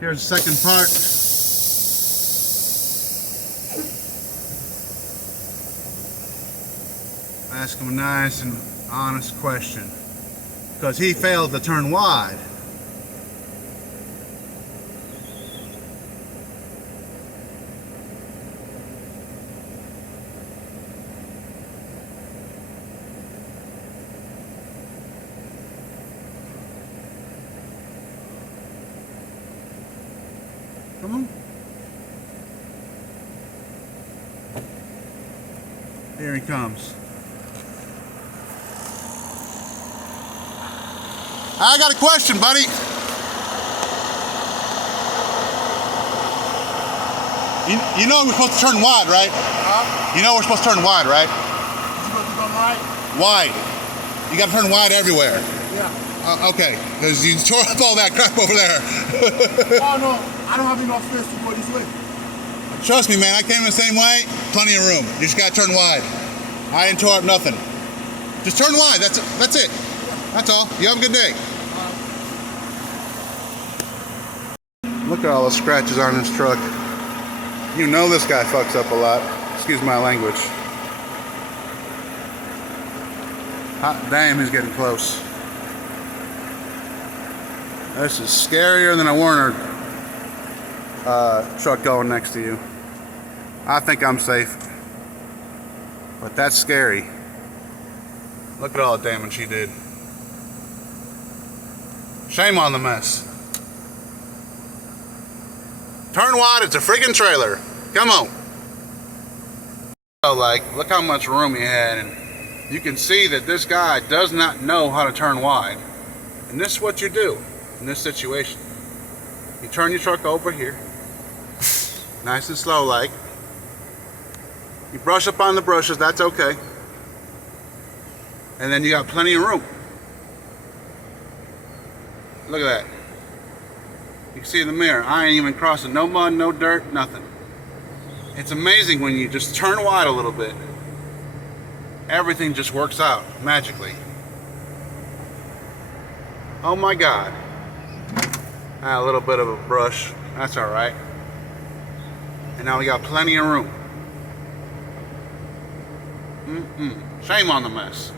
Here's the second part. Ask him a nice and honest question, because he failed to turn wide. Come on. Here he comes. I got a question, buddy. You know we're supposed to turn wide, right? Huh? You know we're supposed to turn wide, right? You supposed to turn right? Wide. You got to turn wide everywhere. Yeah. Okay, because you tore up all that crap over there. Oh no, I don't have enough space to go this way. Trust me, man, I came the same way. Plenty of room. You just got to turn wide. I didn't tore up nothing. Just turn wide. That's it. That's all. You have a good day. Look at all the scratches on this truck. You know this guy fucks up a lot. Excuse my language. Hot damn, he's getting close. This is scarier than a Werner truck going next to you. I think I'm safe, but that's scary. Look at all the damage he did. Shame on the mess. Turn wide, it's a freaking trailer. Come on. Look how much room he had, and you can see that this guy does not know how to turn wide. And this is what you do in this situation. You turn your truck over here, nice and slow like. You brush up on the brushes, that's okay. And then you got plenty of room. Look at that. You can see in the mirror, I ain't even crossing no mud, no dirt, nothing. It's amazing when you just turn wide a little bit. Everything just works out magically. Oh my God. A little bit of a brush, that's all right. And now we got plenty of room. Shame on the mess.